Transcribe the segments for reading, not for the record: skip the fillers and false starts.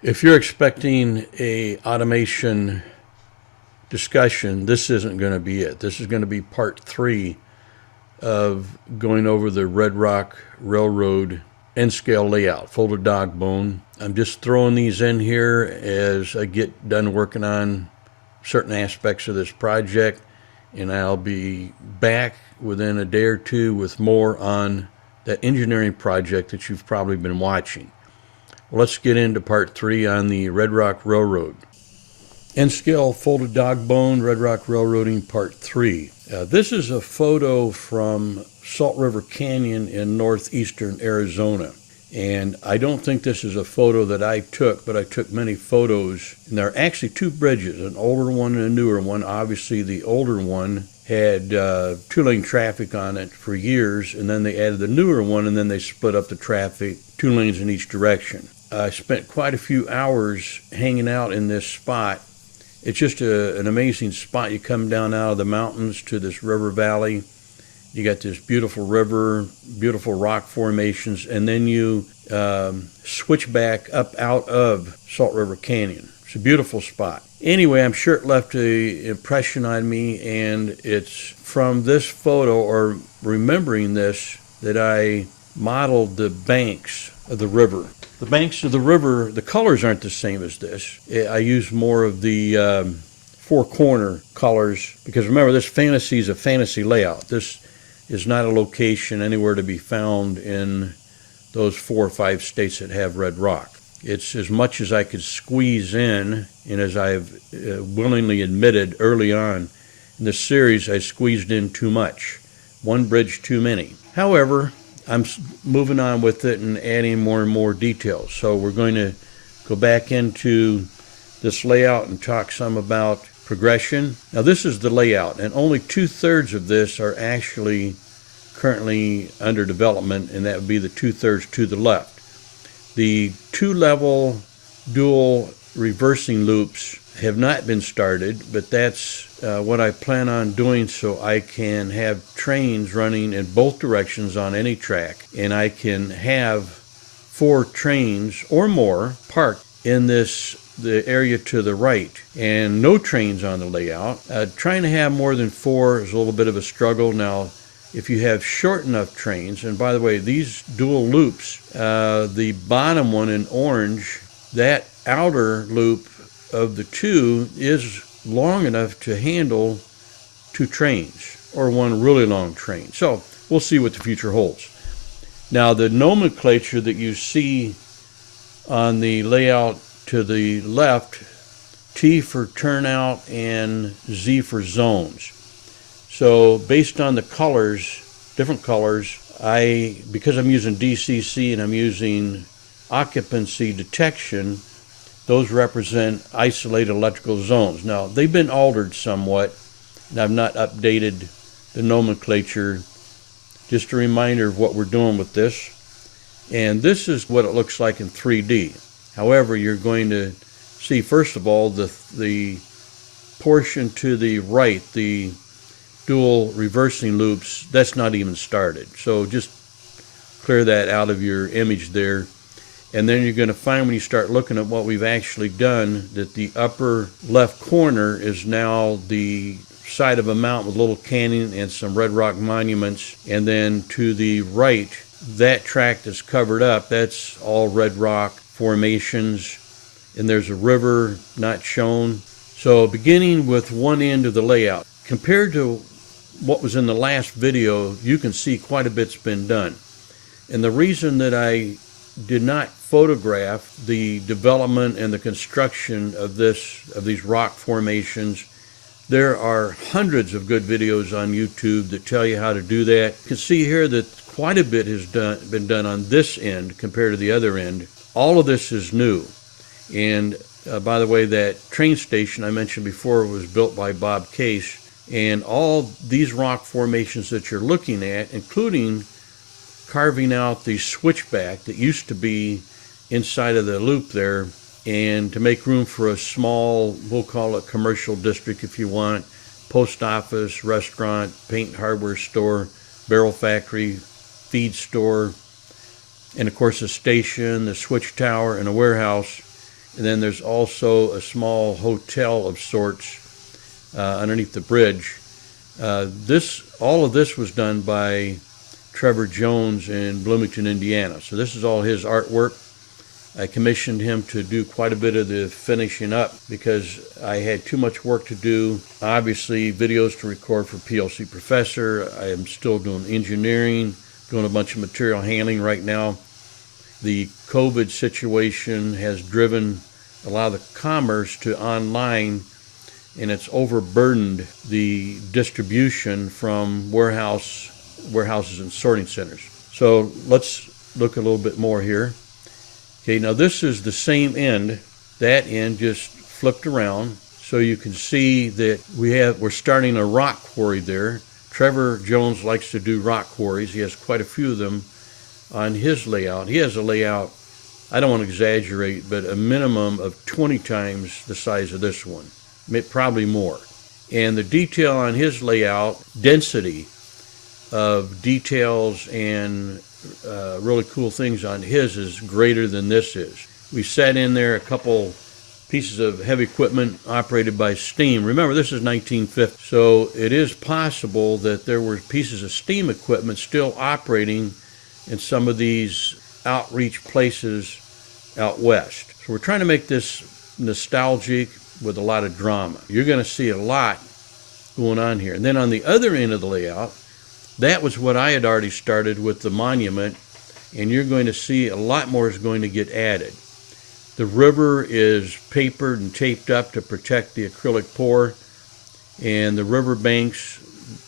If you're expecting a automation discussion, this isn't going to be it. This is going to be part 3 of going over the Redrock Railroad N-scale layout, folded dog bone. I'm just throwing these in here as I get done working on certain aspects of this project, and I'll be back within a day or two with more on that engineering project that you've probably been watching. Let's get into part 3 on the Redrock Railroad. N-scale folded dog bone, Redrock Railroading part 3. This is a photo from Salt River Canyon in northeastern Arizona. And I don't think this is a photo that I took, but I took many photos. And there are actually 2 bridges, an older one and a newer one. Obviously, the older one had 2-lane traffic on it for years, and then they added the newer one, and then they split up the traffic 2 lanes in each direction. I spent quite a few hours hanging out in this spot. It's just an amazing spot. You come down out of the mountains to this river valley. You got this beautiful river, beautiful rock formations, and then you switch back up out of Salt River Canyon. It's a beautiful spot. Anyway, I'm sure it left an impression on me, and it's from this photo, or remembering this, that I modeled the banks of the river. The banks of the river, the colors aren't the same as this. I use more of the 4-corner colors, because remember, this fantasy is a fantasy layout. This is not a location anywhere to be found in those 4 or 5 states that have red rock. It's as much as I could squeeze in, and as I've willingly admitted early on in the series, I squeezed in too much. One bridge too many. However, I'm moving on with it and adding more and more details. So we're going to go back into this layout and talk some about progression. Now this is the layout, and only 2/3 of this are actually currently under development, and that would be the 2/3 to the left. The 2-level dual reversing loops have not been started, but that's what I plan on doing, so I can have trains running in both directions on any track, and I can have 4 trains or more parked in the area to the right, and no trains on the layout. Trying to have more than 4 is a little bit of a struggle. Now, if you have short enough trains, and by the way, these dual loops, the bottom one in orange, that outer loop of the 2 is long enough to handle 2 trains, or 1 really long train. So we'll see what the future holds. Now, the nomenclature that you see on the layout to the left, T for turnout and Z for zones. So based on the colors, different colors, because I'm using DCC and I'm using occupancy detection, those represent isolated electrical zones. Now, they've been altered somewhat, and I've not updated the nomenclature. Just a reminder of what we're doing with this. And this is what it looks like in 3D. However, you're going to see, first of all, the portion to the right, the dual reversing loops, that's not even started. So just clear that out of your image there. And then you're going to find, when you start looking at what we've actually done, that the upper left corner is now the side of a mountain with a little canyon and some red rock monuments. And then to the right, that track that's covered up, that's all red rock formations. And there's a river not shown. So beginning with one end of the layout, compared to what was in the last video, you can see quite a bit's been done. And the reason that I did not photograph the development and the construction of these rock formations, there are hundreds of good videos on YouTube that tell you how to do that. You can see here that quite a bit has been done on this end compared to the other end. All of this is new. And by the way, that train station I mentioned before was built by Bob Case. And all these rock formations that you're looking at, including carving out the switchback that used to be inside of the loop there, and to make room for a small, we'll call it commercial district if you want, post office, restaurant, paint hardware store, barrel factory, feed store, and of course a station, the switch tower, and a warehouse. and then there's also a small hotel of sorts underneath the bridge. All of this was done by Trevor Jones in Bloomington, Indiana. So this is all his artwork. I commissioned him to do quite a bit of the finishing up because I had too much work to do. Obviously, videos to record for PLC Professor. I am still doing engineering, doing a bunch of material handling right now. The COVID situation has driven a lot of the commerce to online, and it's overburdened the distribution from warehouses and sorting centers. So let's look a little bit more here. Okay, now this is the same end. That end just flipped around, so you can see that we're starting a rock quarry there. Trevor Jones likes to do rock quarries. He has quite a few of them on his layout. He has a layout, I don't want to exaggerate, but a minimum of 20 times the size of this one, probably more. And the detail on his layout, density of details and really cool things on his is greater than this is. We set in there a couple pieces of heavy equipment operated by steam. Remember, this is 1950, so it is possible that there were pieces of steam equipment still operating in some of these outreach places out west. So we're trying to make this nostalgic with a lot of drama. You're going to see a lot going on here. And then on the other end of the layout, that was what I had already started with the monument, and you're going to see a lot more is going to get added. The river is papered and taped up to protect the acrylic pour, and the river banks,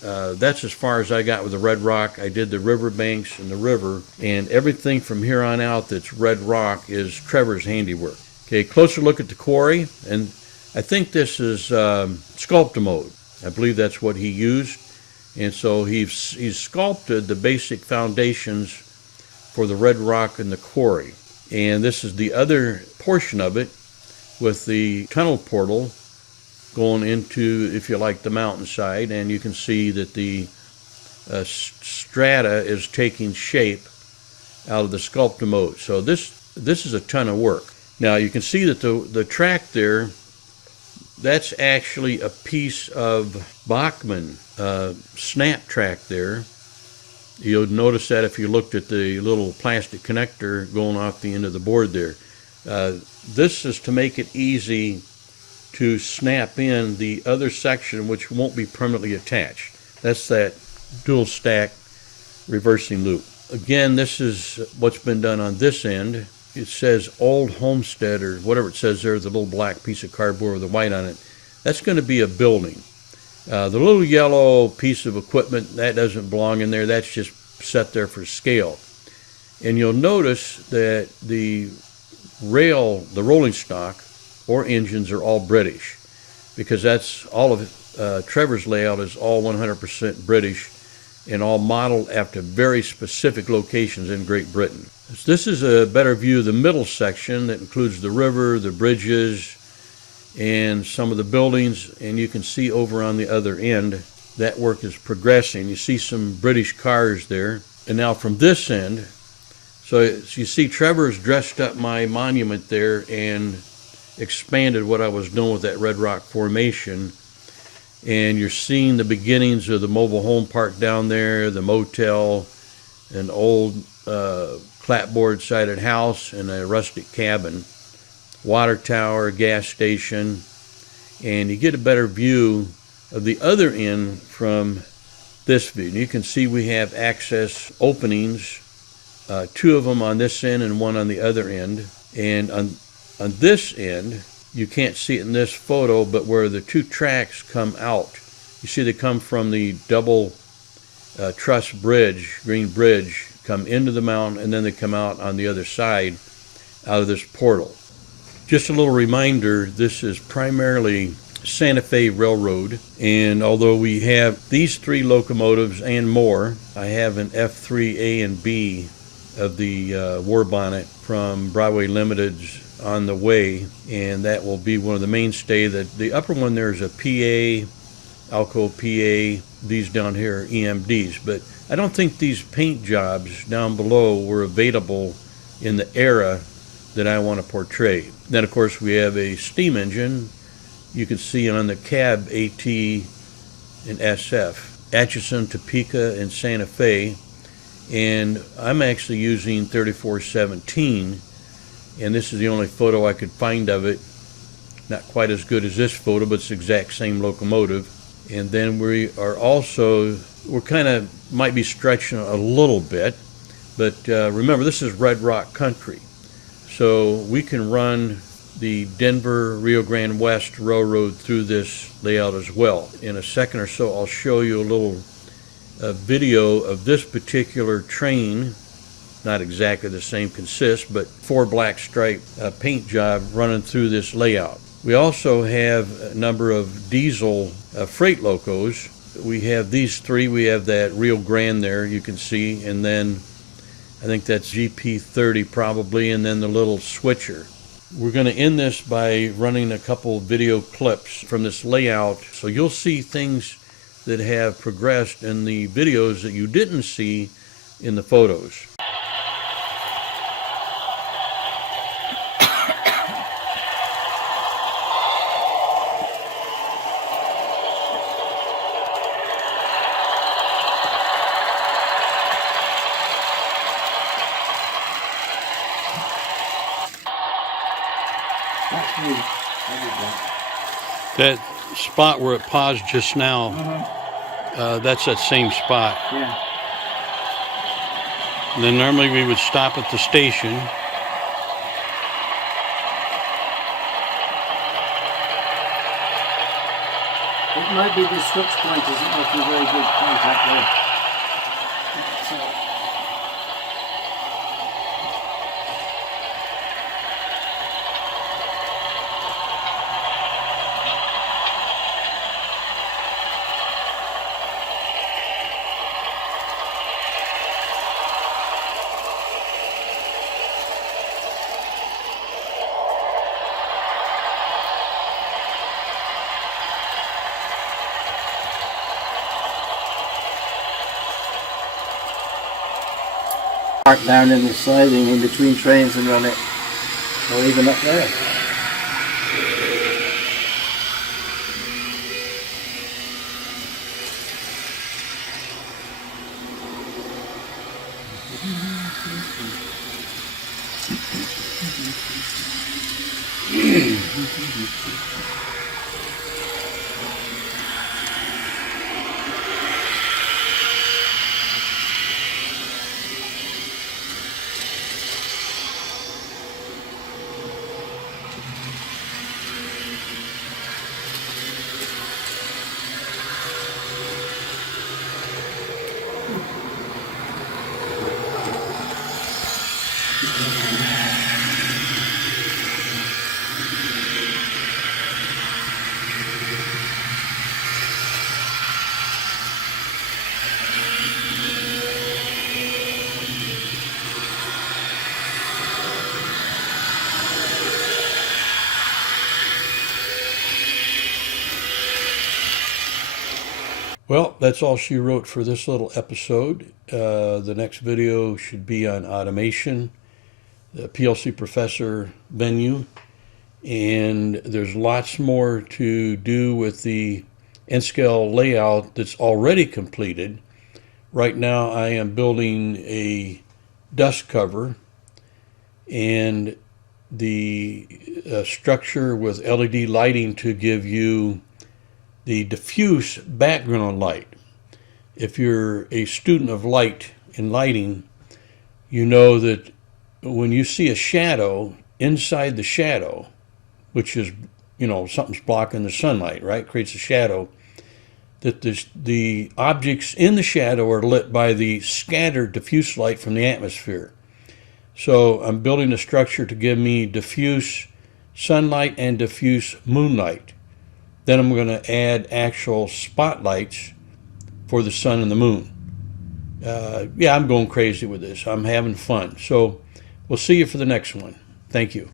that's as far as I got with the Redrock. I did the river banks and the river, and everything from here on out that's Redrock is Trevor's handiwork. Okay, closer look at the quarry, and I think this is Sculpting mode. I believe that's what he used. And so he's sculpted the basic foundations for the Redrock and the quarry. And this is the other portion of it with the tunnel portal going into, if you like, the mountainside. And you can see that the strata is taking shape out of the Sculpting mode. So this is a ton of work. Now you can see that the track there, that's actually a piece of Bachmann snap track there. You'll notice that if you looked at the little plastic connector going off the end of the board there. This is to make it easy to snap in the other section, which won't be permanently attached. That's that dual stack reversing loop. Again, this is what's been done on this end. It says Old Homestead, or whatever it says there, the little black piece of cardboard with the white on it. That's going to be a building. The little yellow piece of equipment, that doesn't belong in there. That's just set there for scale. And you'll notice that the rolling stock or engines are all British, because that's all of Trevor's layout is all 100% British and all modeled after very specific locations in Great Britain. This is a better view of the middle section that includes the river, the bridges, and some of the buildings, and you can see over on the other end that work is progressing. You see some British cars there. And now from this end, so you see Trevor's dressed up my monument there and expanded what I was doing with that Redrock formation. And you're seeing the beginnings of the mobile home park down there, the motel, an old clapboard-sided house, and a rustic cabin, water tower, gas station, and you get a better view of the other end from this view. And you can see we have access openings, two of them on this end and one on the other end. And on this end, you can't see it in this photo, but where the two tracks come out, you see they come from the double truss bridge, green bridge, come into the mountain, and then they come out on the other side out of this portal. Just a little reminder, this is primarily Santa Fe Railroad, and although we have these three locomotives and more, I have an F3A and B of the war bonnet from Broadway Limited's on the way, and that will be one of the mainstay. The upper one there is a PA, Alco PA, these down here are EMDs, but I don't think these paint jobs down below were available in the era that I want to portray. Then, of course, we have a steam engine. You can see on the cab AT and SF, Atchison, Topeka, and Santa Fe. And I'm actually using 3417, and this is the only photo I could find of it. Not quite as good as this photo, but it's the exact same locomotive. And then we are also, we're kind of, might be stretching a little bit, but remember, this is Redrock country. So we can run the Denver Rio Grande West Railroad through this layout as well. In a second or so, I'll show you a little video of this particular train. Not exactly the same consist, but 4 black stripe paint job running through this layout. We also have a number of diesel freight locos. We have these 3. We have that Rio Grande there, you can see, and then I think that's GP30 probably, and then the little switcher. We're going to end this by running a couple video clips from this layout, so you'll see things that have progressed in the videos that you didn't see in the photos. That spot where it paused just now, that's that same spot. Yeah. And then normally we would stop at the station. It might be the switch point isn't making very good contact there. Park down in the siding in between trains and run it, or even up there. Well, that's all she wrote for this little episode. The next video should be on automation, the PLC Professor venue, and there's lots more to do with the N-scale layout that's already completed. Right now I am building a dust cover and the structure with LED lighting to give you the diffuse background light. If you're a student of light and lighting, you know that when you see a shadow, inside the shadow, which is, something's blocking the sunlight, right? Creates a shadow, that the objects in the shadow are lit by the scattered diffuse light from the atmosphere. So I'm building a structure to give me diffuse sunlight and diffuse moonlight. Then I'm going to add actual spotlights for the sun and the moon. Yeah, I'm going crazy with this. I'm having fun. So we'll see you for the next one. Thank you.